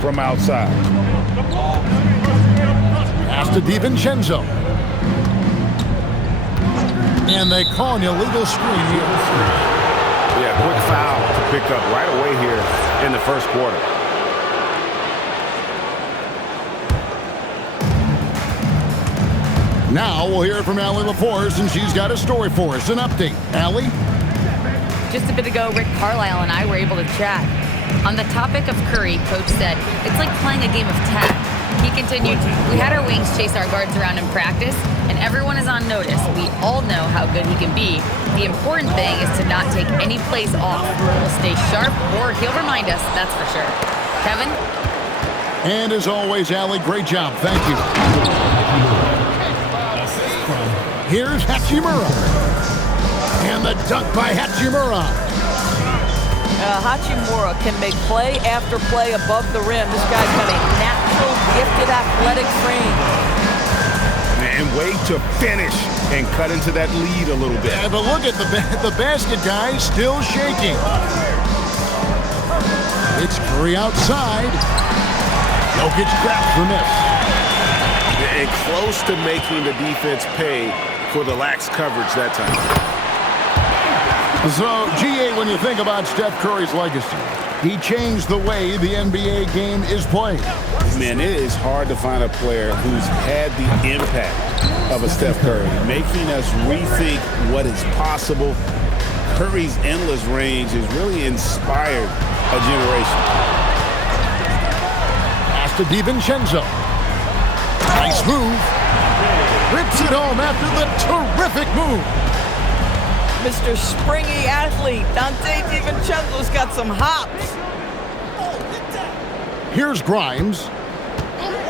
from outside. Pass to DiVincenzo. And they call an illegal screen here. Yeah, quick foul to pick up right away here in the first quarter. Now we'll hear from Allie LaForce, and she's got a story for us. An update. Allie? Just a bit ago, Rick Carlisle and I were able to chat. On the topic of Curry, Coach said, it's like playing a game of tag. He continued, we had our wings chase our guards around in practice, and everyone is on notice. We all know how good he can be. The important thing is to not take any plays off. We'll stay sharp, or he'll remind us, that's for sure. Kevin? And as always, Allie, great job. Thank you. Here's Hachimura. And the dunk by Hachimura. Hachimura can make play after play above the rim. This guy's got a natural, gifted, athletic frame. And way to finish and cut into that lead a little bit. Yeah, but look at the basket guy still shaking. It's Curry outside. Jokic grabs the miss. And close to making the defense pay for the lax coverage that time. So, GA, when you think about Steph Curry's legacy, he changed the way the NBA game is played. Man, it is hard to find a player who's had the impact of a Steph Curry, making us rethink what is possible. Curry's endless range has really inspired a generation. Pass to DiVincenzo. Nice move. Rips it home after the terrific move. Mr. Springy athlete, Donte DiVincenzo's got some hops. Here's Grimes.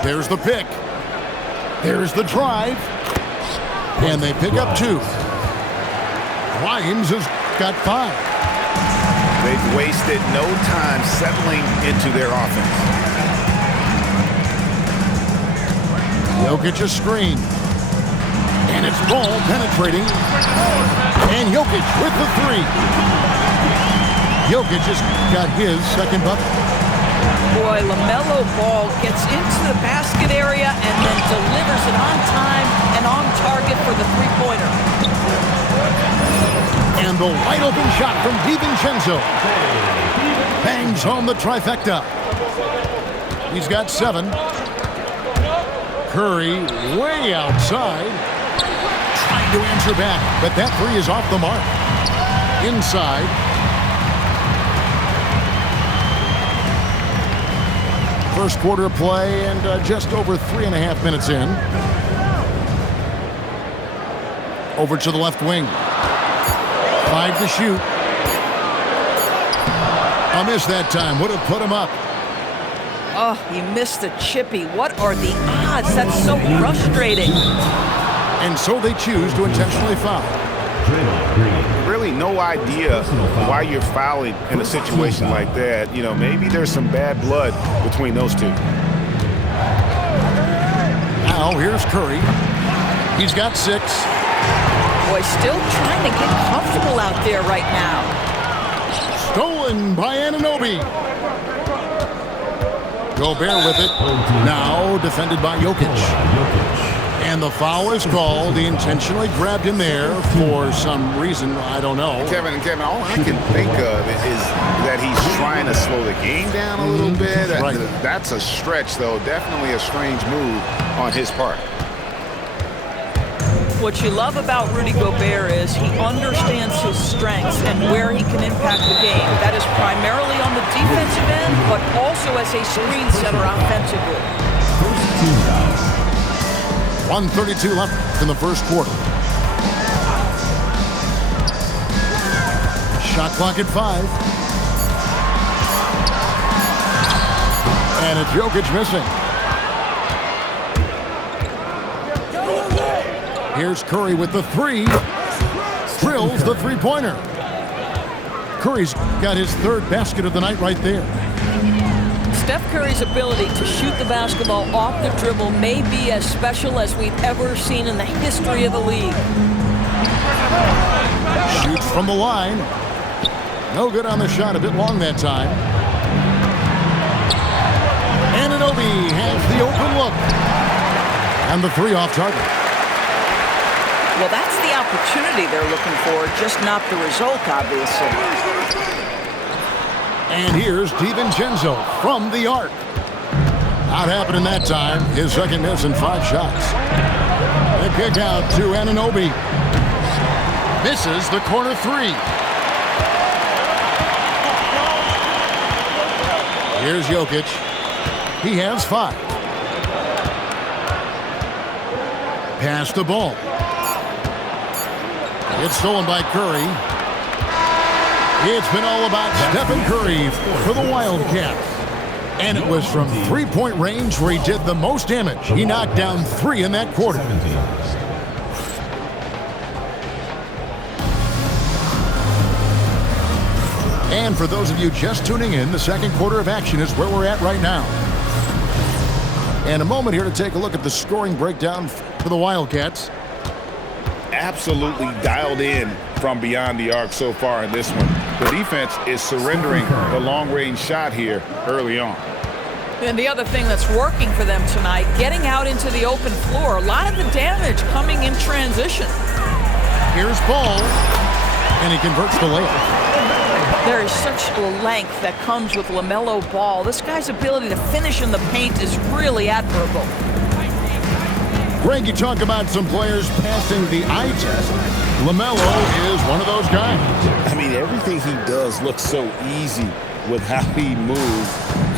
There's the pick. There's the drive. And they pick up 2. Grimes has got 5. They've wasted no time settling into their offense. Jokic a screen. And it's ball penetrating. And Jokic with the 3. Jokic just got his second bucket. Boy, LaMelo Ball gets into the basket area and then delivers it on time and on target for the three-pointer. And the wide open shot from DiVincenzo. Bangs home the trifecta. He's got 7. Curry way outside. Trying to answer back, but that 3 is off the mark. Inside. First quarter play and just over 3.5 minutes in. Over to the left wing. 5 to shoot. A miss that time. Would have put him up. Oh, he missed the chippy. What are the odds? That's so frustrating. And so they choose to intentionally foul. Really no idea why you're fouling in a situation like that. You know, maybe there's some bad blood between those two. Now here's Curry. He's got 6. Boy, still trying to get comfortable out there right now. Stolen by Anunoby. Gobert with it. Now defended by Jokic. And the foul is called. He intentionally grabbed him there for some reason. I don't know. Kevin, all I can think of is that he's trying to slow the game down a little bit. Right. That's a stretch, though. Definitely a strange move on his part. What you love about Rudy Gobert is he understands his strengths and where he can impact the game. That is primarily on the defensive end, but also as a screen setter offensively. 1:32 left in the first quarter. Shot clock at 5. And it's Jokic missing. Here's Curry with the 3. Drills the three-pointer. Curry's got his 3rd basket of the night right there. Steph Curry's ability to shoot the basketball off the dribble may be as special as we've ever seen in the history of the league. Shoots from the line. No good on the shot. A bit long that time. And the 3 off target. Well, that's the opportunity they're looking for, just not the result, obviously. And here's DiVincenzo from the arc. Not happening that time. His second miss in 5 shots. The kick out to Anunoby. Misses the corner 3. Here's Jokic. He has 5. Pass the ball. It's stolen by Curry. It's been all about Stephen Curry for the Wildcats. And it was from three-point range where he did the most damage. He knocked down 3 in that quarter. And for those of you just tuning in, the second quarter of action is where we're at right now. And a moment here to take a look at the scoring breakdown for the Wildcats. Absolutely dialed in from beyond the arc so far in this one. The defense is surrendering the long-range shot here early on. And the other thing that's working for them tonight, getting out into the open floor. A lot of the damage coming in transition. Here's Ball, and he converts the layup. There is such length that comes with LaMelo Ball. This guy's ability to finish in the paint is really admirable. Greg, you talk about some players passing the eye test. LaMelo is one of those guys. I mean, everything he does looks so easy with how he moves,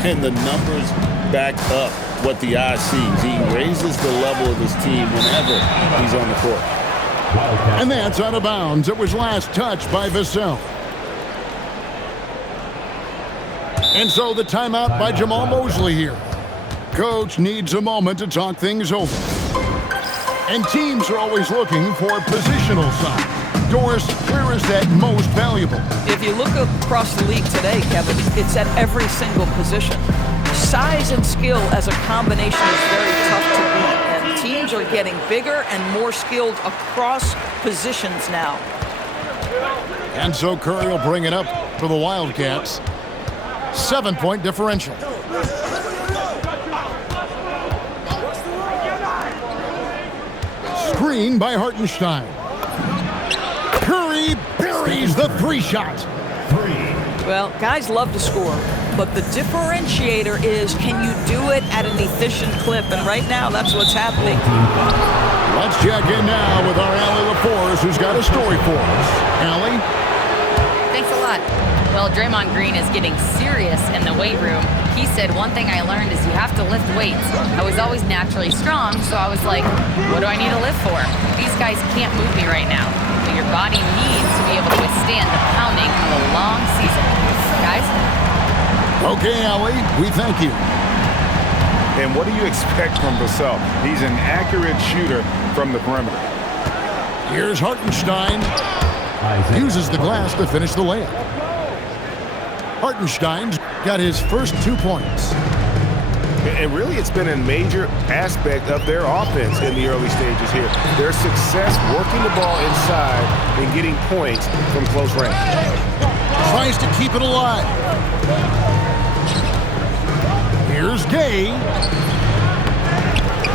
and the numbers back up what the eye sees. He raises the level of his team whenever he's on the court. And that's out of bounds. It was last touched by Vassell. And so the timeout by Jamal Mosley here. Coach needs a moment to talk things over. And teams are always looking for positional size. Doris, where is that most valuable? If you look across the league today, Kevin, it's at every single position. Size and skill as a combination is very tough to beat. And teams are getting bigger and more skilled across positions now. And so Curry will bring it up for the Wildcats. 7-point differential. Screen by Hartenstein. Curry buries the 3-shot. Well, guys love to score, but the differentiator is, can you do it at an efficient clip? And right now, that's what's happening. Let's check in now with our Allie LaForce, who's got a story for us. Allie? Thanks a lot. Well, Draymond Green is getting serious in the weight room. He said, one thing I learned is you have to lift weights. I was always naturally strong, so I was like, what do I need to lift for? These guys can't move me right now. But your body needs to be able to withstand the pounding of a long season. Guys? Okay, Allie, we thank you. And what do you expect from Vassell? He's an accurate shooter from the perimeter. Here's Hartenstein. Uses the glass to finish the layup. Hartenstein's got his first 2 points. And really, it's been a major aspect of their offense in the early stages here. Their success working the ball inside and getting points from close range. Tries to keep it alive. Here's Gay.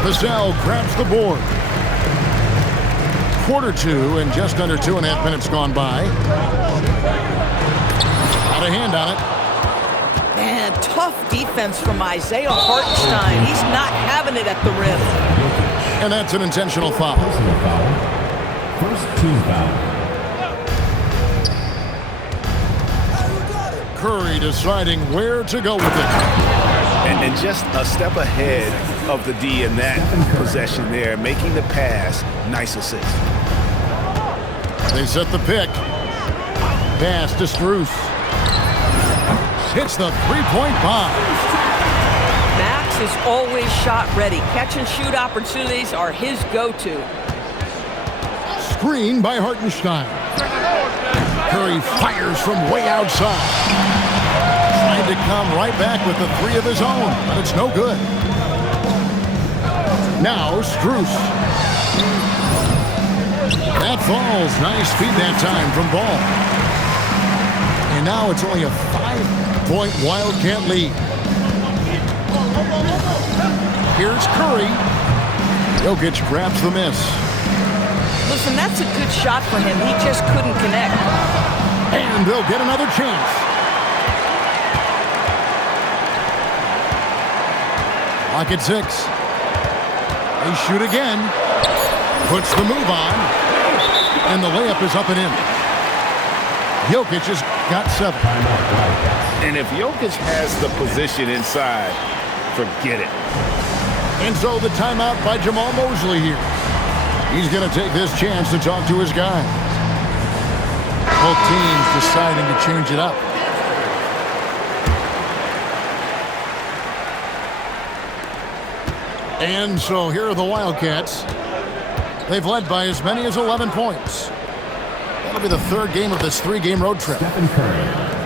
Vassell grabs the board. Quarter 2 and just under 2.5 minutes gone by. Got a hand on it. Man, tough defense from Isaiah Hartenstein. He's not having it at the rim. And that's an intentional foul. First team foul. Curry deciding where to go with it. And just a step ahead of the D in that possession there, making the pass. Nice assist. They set the pick. Pass to Strus. Hits the three-point bomb. Max is always shot ready. Catch and shoot opportunities are his go-to. Screen by Hartenstein. Curry fires from way outside. Trying to come right back with the 3 of his own, but it's no good. Now Strus. That falls. Nice feed that time from Ball. And now it's only a 5-point Wildcat lead. Here's Curry. Jokic grabs the miss. Listen, that's a good shot for him. He just couldn't connect. And they'll get another chance. Lock at 6. They shoot again. Puts the move on. And the layup is up and in. Jokic has got 7. And if Jokic has the position inside, forget it. And so the timeout by Jamal Mosley here. He's going to take this chance to talk to his guys. Both teams deciding to change it up. And so here are the Wildcats. They've led by as many as 11 points. That'll be the third game of this 3-game road trip.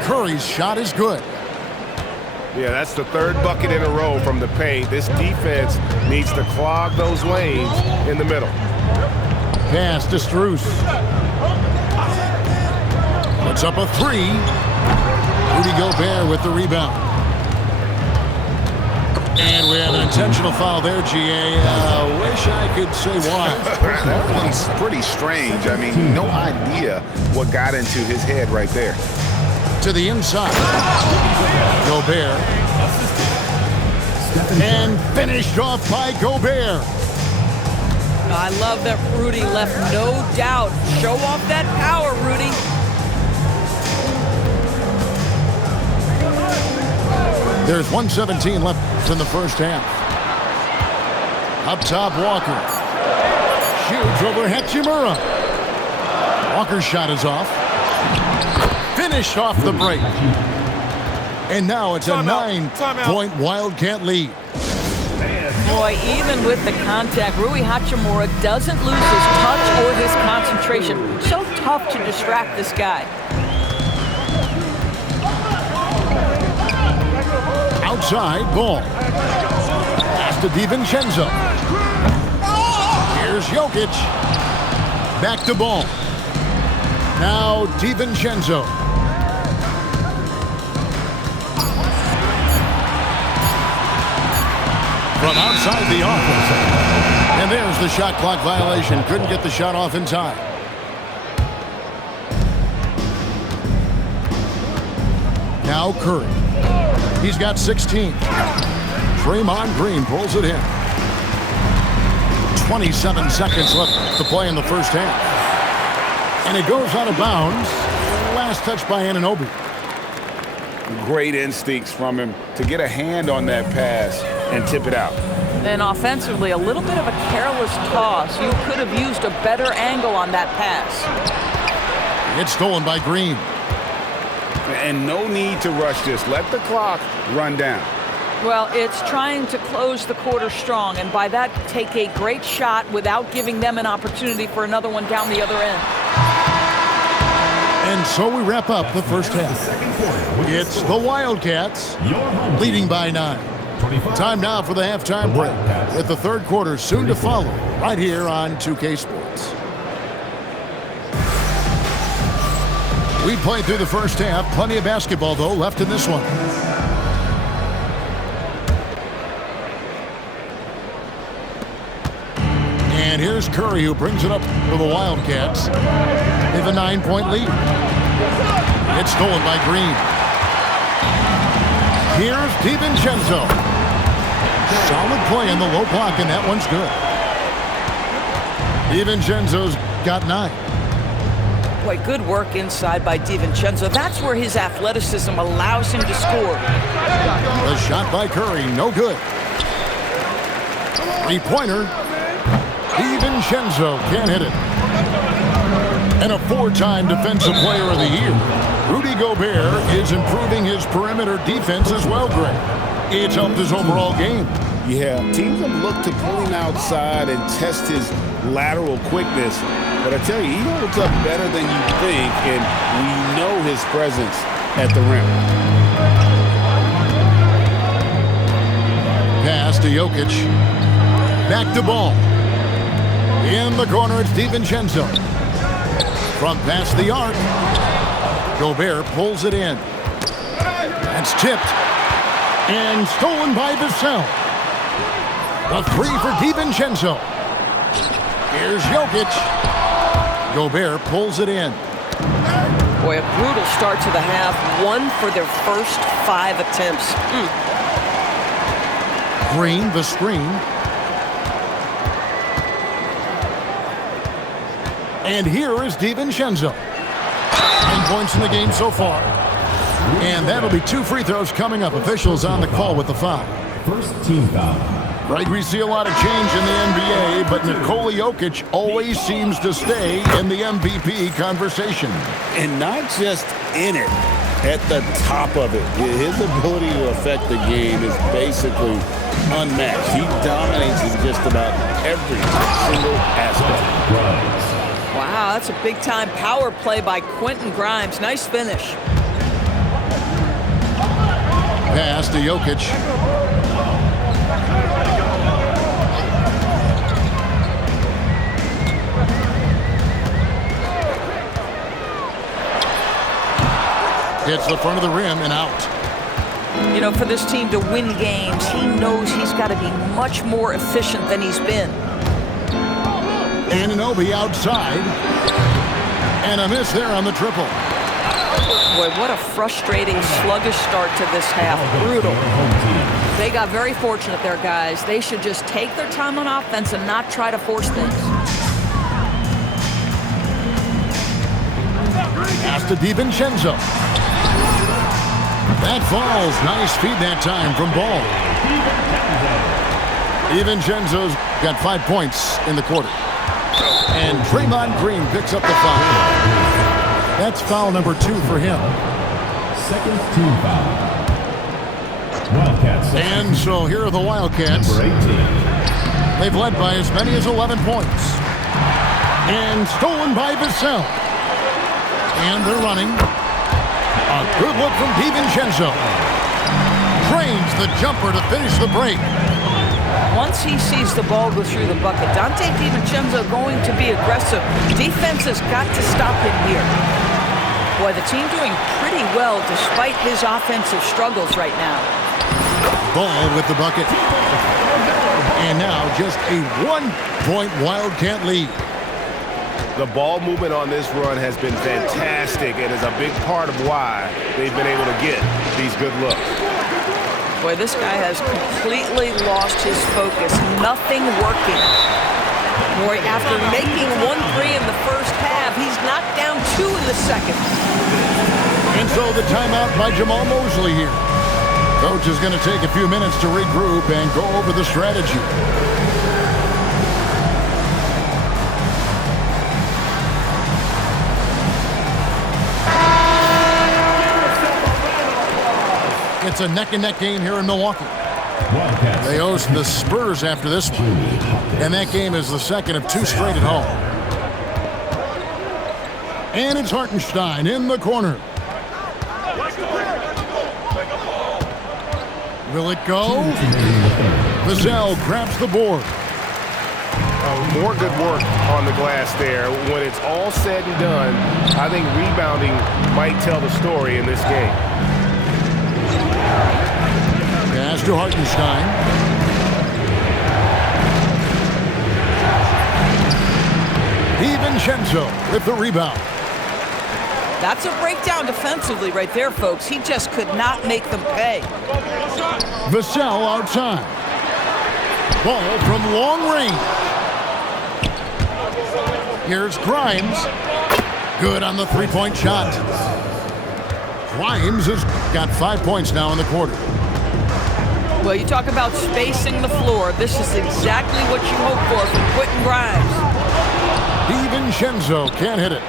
Curry's shot is good. Yeah, that's the third bucket in a row from the paint. This defense needs to clog those lanes in the middle. Pass to Strus. Puts up a 3. Rudy Gobert with the rebound. And we have an intentional foul there, G.A. Wish I could say why. That one's pretty strange. I mean, no idea what got into his head right there. To the inside. Gobert. And finished off by Gobert. I love that Rudy left no doubt. Show off that power, Rudy. There's 1:17 left in the first half. Up top, Walker. Shoots over Hachimura. Walker's shot is off. Finished off the break. And now it's a 9-point Wildcat lead. Boy, even with the contact, Rui Hachimura doesn't lose his touch or his concentration. So tough to distract this guy. Outside, ball. Pass to DiVincenzo. Here's Jokic. Back to ball. Now DiVincenzo. From outside the office. And there's the shot clock violation. Couldn't get the shot off in time. Now Curry. He's got 16. Draymond Green pulls it in. 27 seconds left to play in the first half. And it goes out of bounds. Last touch by Anunoby. Great instincts from him to get a hand on that pass and tip it out. And offensively, a little bit of a careless toss. You could have used a better angle on that pass. It's stolen by Green. And no need to rush this. Let the clock run down. Well, it's trying to close the quarter strong, and by that, take a great shot without giving them an opportunity for another one down the other end. And so we wrap up the first half. It's the Wildcats leading by 9. Time now for the halftime break, with the third quarter soon to follow right here on 2K Sports. We played through the first half. Plenty of basketball, though, left in this one. And here's Curry, who brings it up for the Wildcats. They have a 9-point lead. It's stolen by Green. Here's DiVincenzo. Solid play in the low block, and that one's good. DiVincenzo's got 9. Boy, good work inside by DiVincenzo. That's where his athleticism allows him to score. The shot by Curry, no good. 3-pointer. DiVincenzo can't hit it. And a 4-time Defensive Player of the Year. Rudy Gobert is improving his perimeter defense as well, Greg. It's helped his overall game. Yeah, teams have looked to pull him outside and test his lateral quickness. But I tell you, he holds up better than you think, and we know his presence at the rim. Pass to Jokic. Back to ball. In the corner, it's DiVincenzo. From past the arc. Gobert pulls it in. That's tipped. And stolen by Vassell. A 3 for DiVincenzo. Here's Jokic. Gobert pulls it in. Boy, a brutal start to the half. 1 for their first 5 attempts. Green, the screen. And here is DiVincenzo. 10 points in the game so far. And that'll be 2 free throws coming up. Officials on the call with the foul. First team foul. Right, we see a lot of change in the NBA, but Nikola Jokic always seems to stay in the MVP conversation. And not just in it, at the top of it. His ability to affect the game is basically unmatched. He dominates in just about every single aspect. Wow, that's a big-time power play by Quentin Grimes. Nice finish. Pass to Jokic. Hits the front of the rim and out. You know, for this team to win games, he knows he's got to be much more efficient than he's been. Anunoby outside. And a miss there on the triple. Boy, what a frustrating, sluggish start to this half. Brutal. They got very fortunate there, guys. They should just take their time on offense and not try to force things. Pass to DiVincenzo. That falls. Nice feed that time from Ball. DiVincenzo's got 5 points in the quarter. And Draymond Green picks up the foul. That's foul number 2 for him. Second team foul. Wildcats. And so here are the Wildcats. Number 18. They've led by as many as 11 points. And stolen by Vassell. And they're running. A good look from DiVincenzo. Drains the jumper to finish the break. Once he sees the ball go through the bucket, Dante DiVincenzo going to be aggressive. Defense has got to stop him here. Boy, the team doing pretty well despite his offensive struggles right now. Ball with the bucket. And now just a 1-point Wildcat lead. The ball movement on this run has been fantastic and is a big part of why they've been able to get these good looks. Boy, this guy has completely lost his focus. Nothing working. Boy, after making 1 3 in the first half, he's knocked down 2 in the second. And so the timeout by Jamal Mosley here. Coach is going to take a few minutes to regroup and go over the strategy. It's a neck-and-neck game here in Milwaukee. Wildcats. They host the Spurs after this one. And that game is the second of 2 straight at home. And it's Hartenstein in the corner. Will it go? Vassell grabs the board. More good work on the glass there. When it's all said and done, I think rebounding might tell the story in this game. Pass to Hartenstein. DiVincenzo with the rebound. That's a breakdown defensively right there, folks. He just could not make them pay. Vassell outside. Ball from long range. Here's Grimes. Good on the 3-point shot. Grimes has got 5 points now in the quarter. Well, you talk about spacing the floor. This is exactly what you hope for from Quentin Grimes. DiVincenzo can't hit it.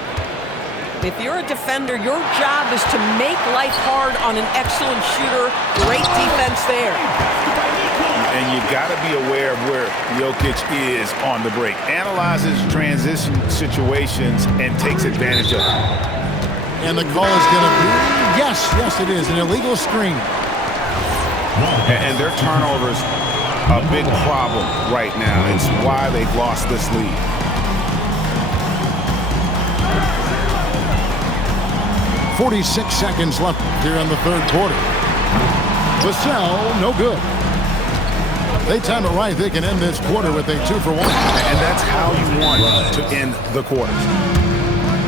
If you're a defender, your job is to make life hard on an excellent shooter. Great defense there. And you got to be aware of where Jokic is on the break. Analyzes transition situations and takes advantage of it. And the call is going to be, yes, it is, an illegal screen. And their turnovers a big problem right now. It's why they've lost this lead. .46 seconds left here in the third quarter. Vassell, no good. They time it right. They can end this quarter with a 2-for-1. And that's how you want to end the quarter.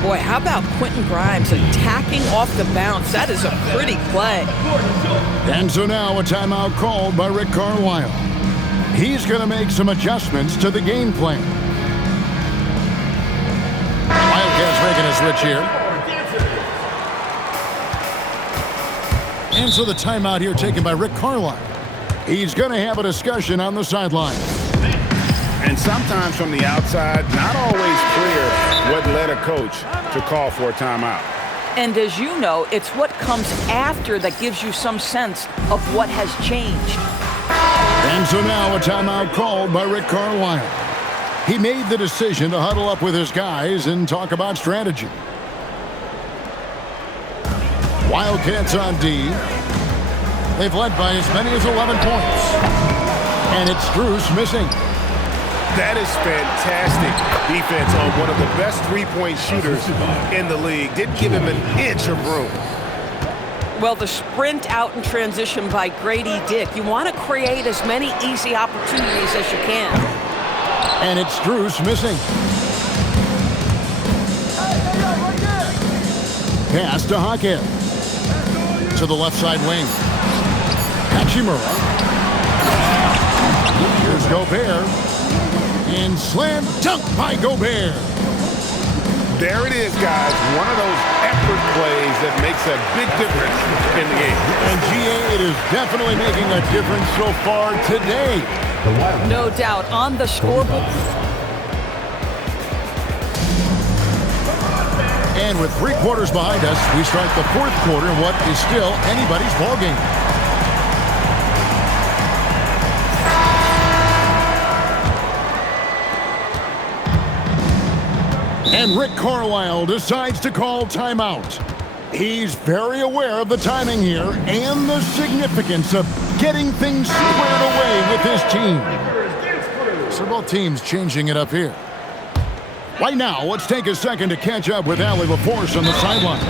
Boy, how about Quentin Grimes attacking off the bounce? That is a pretty play. And so now a timeout called by Rick Carlisle. He's going to make some adjustments to the game plan. Wildcats making a switch here. And so the timeout here taken by Rick Carlisle. He's going to have a discussion on the sideline. And sometimes from the outside, not always clear what led a coach to call for a timeout. And as you know, it's what comes after that gives you some sense of what has changed. And so now a timeout called by Rick Carlisle. He made the decision to huddle up with his guys and talk about strategy. Wildcats on D. They've led by as many as 11 points. And it's Strus missing. That is fantastic defense on one of the best three-point shooters in the league. Didn't give him an inch of room. Well, the sprint out in transition by Grady Dick. You want to create as many easy opportunities as you can. And it's Strus missing. Pass to Hawkhead. To the left side wing. Hachimura. Here's Gobert. And slam dunk by Gobert. There it is, guys. One of those effort plays that makes a big difference in the game. And GA, it is definitely making a difference so far today. No doubt. On the scoreboard. And with 3 quarters behind us, we start the 4th quarter in what is still anybody's ballgame. And Rick Carlisle decides to call timeout. He's very aware of the timing here and the significance of getting things squared away with his team. So both teams changing it up here. Right now, let's take a second to catch up with Allie LaForce on the sideline.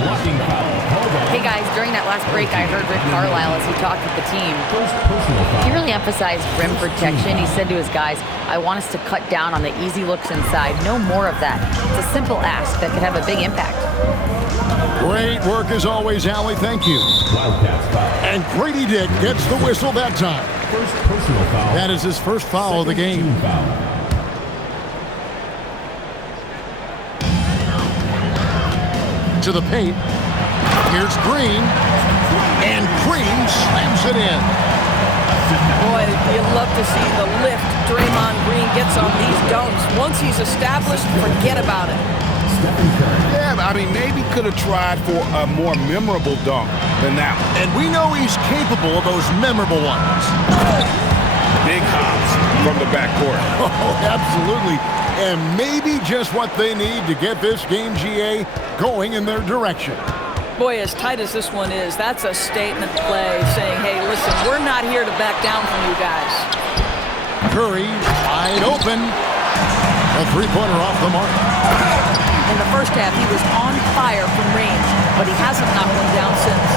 Hey guys, during that last break, I heard Rick Carlisle as he talked with the team. He really emphasized rim protection. He said to his guys, I want us to cut down on the easy looks inside. No more of that. It's a simple ask that could have a big impact. Great work as always, Allie. Thank you. And Grady Dick gets the whistle that time. That is his first foul of the game. To the paint. Here's Green. And Green slams it in. Boy, you'd love to see the lift Draymond Green gets on these dunks. Once he's established, forget about it. Yeah, I mean, maybe could have tried for a more memorable dunk than that one. And we know he's capable of those memorable ones. Big hops from the backcourt. Oh, absolutely. And maybe just what they need to get this game, GA, going in their direction. Boy, as tight as this one is, that's a statement play saying, hey, listen, we're not here to back down from you guys. Curry, wide open. A three-pointer off the mark. In the first half, he was on fire from range, but he hasn't knocked one down since.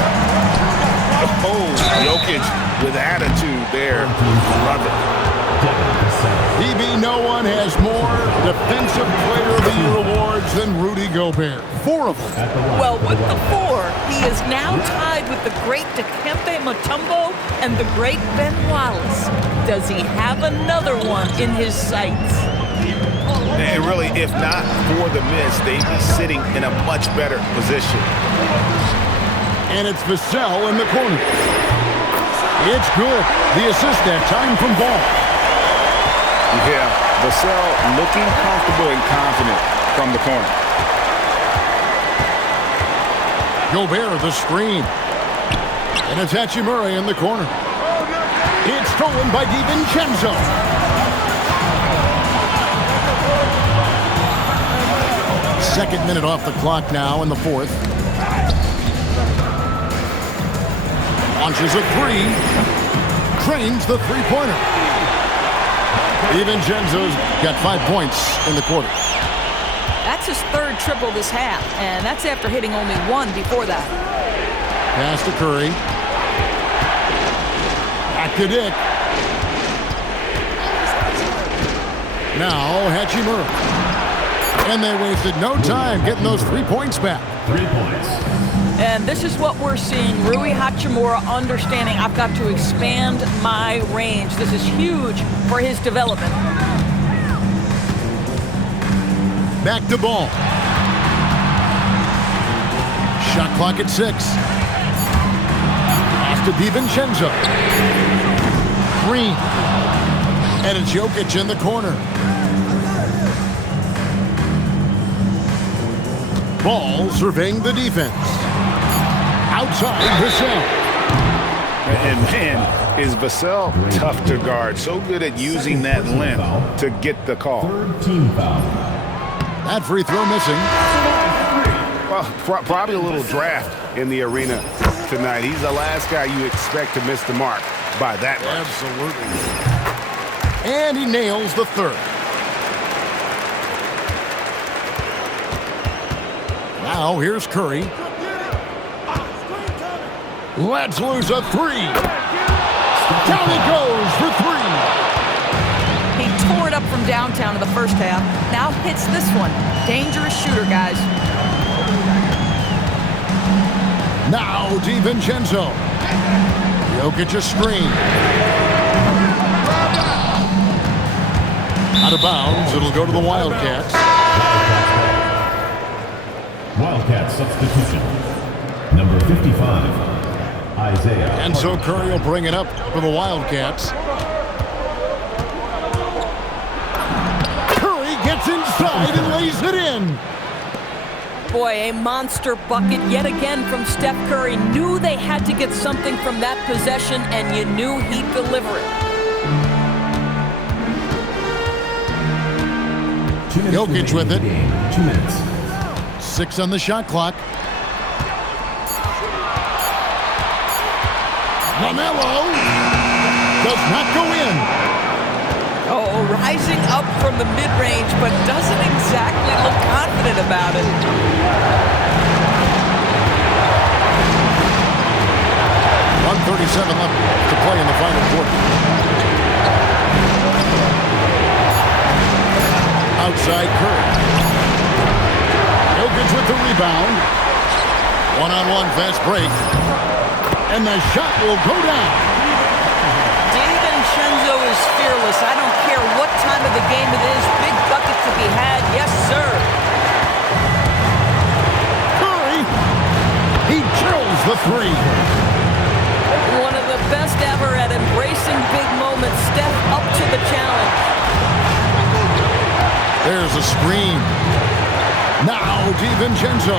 Oh, Jokic with attitude there. Love it. DB, no one has more Defensive Player of the Year awards than Rudy Gobert. 4 of them. Well, with the 4, he is now tied with the great Dikembe Mutombo and the great Ben Wallace. Does he have another one in his sights? And really, if not for the miss, they'd be sitting in a much better position. And it's Vassell in the corner. It's good. The assist that time from Ball. Yeah, Vassell looking comfortable and confident from the corner. Gobert the screen. And it's Hachimura in the corner. It's stolen by DiVincenzo. Second minute off the clock now in the 4th. Launches a 3. Trains the three-pointer. DiVincenzo's got 5 points in the quarter. That's his 3rd triple this half, and that's after hitting only 1 before that. Pass to Curry. Back to Dick. Now Hachimura. And they wasted no time getting those 3 points back. 3 points. And this is what we're seeing. Rui Hachimura understanding I've got to expand my range. This is huge for his development. Back to ball. Shot clock at 6. Pass to DiVincenzo. Green. And it's Jokic in the corner. Ball surveying the defense. Outside Vassell. And man, is Vassell tough to guard. So good at using that length to get the call. 3rd team foul. That free throw missing. Well, probably a little draft in the arena tonight. He's the last guy you expect to miss the mark by that much. Absolutely. And he nails the 3rd. Now here's Curry. Let's lose a 3. Down it goes for 3. He tore it up from downtown in the first half. Now hits this one. Dangerous shooter, guys. Now DiVincenzo. Jokic a screen. Out of bounds. It'll go to the Wildcats. Wildcat substitution. Number 55. Isaiah. And so Curry will bring it up for the Wildcats. Curry gets inside and lays it in. Boy, a monster bucket yet again from Steph Curry. Knew they had to get something from that possession, and you knew he'd deliver it. 2 minutes Jokic with it. game. 2 minutes. 6 on the shot clock. LaMelo does not go in. Oh, rising up from the mid-range, but doesn't exactly look confident about it. 1:37 left to play in the final quarter. Outside Curry. Jokic with the rebound. One-on-one fast break. And the shot will go down. DiVincenzo is fearless. I don't care what time of the game it is. Big bucket to be had. Yes, sir. Curry. He drills the 3. One of the best ever at embracing big moments. Steph up to the challenge. There's a screen. Now DiVincenzo.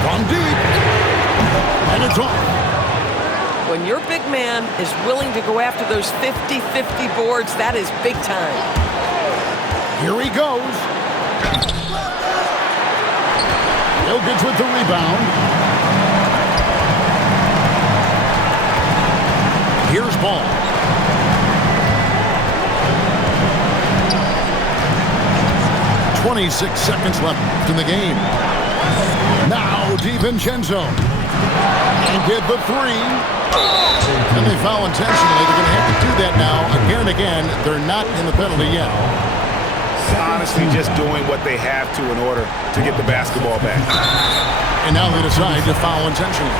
From deep. And it's off. When your big man is willing to go after those 50-50 boards, that is big time. Here he goes. Jokic with the rebound. Here's ball. .26 seconds left in the game. Now DiVincenzo. And get the 3. And they foul intentionally. They're going to have to do that now again and again. They're not in the penalty yet. Honestly, just doing what they have to in order to get the basketball back. And now they decide to foul intentionally.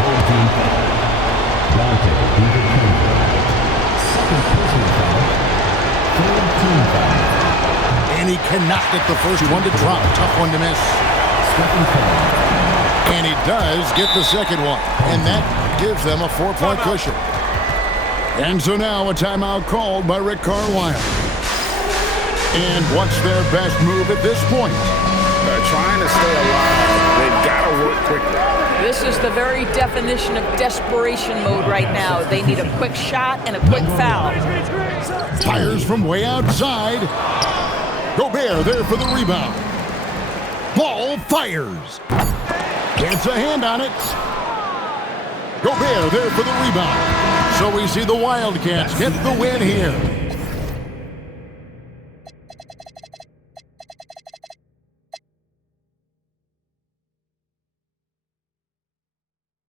Home team foul. Dante DiVincenzo. Second personal foul. 3rd team foul. And he cannot get the first one to drop. Tough one to miss. Second foul. And he does get the second one. And that gives them a 4-point cushion. And so now a timeout called by Rick Carlisle. And what's their best move at this point? They're trying to stay alive. They've got to work quickly. This is the very definition of desperation mode right now. They need a quick shot and a quick foul. Fires from way outside. Gobert there for the rebound. Ball fires. Gets a hand on it. Gobert there for the rebound. So we see the Wildcats get the win here.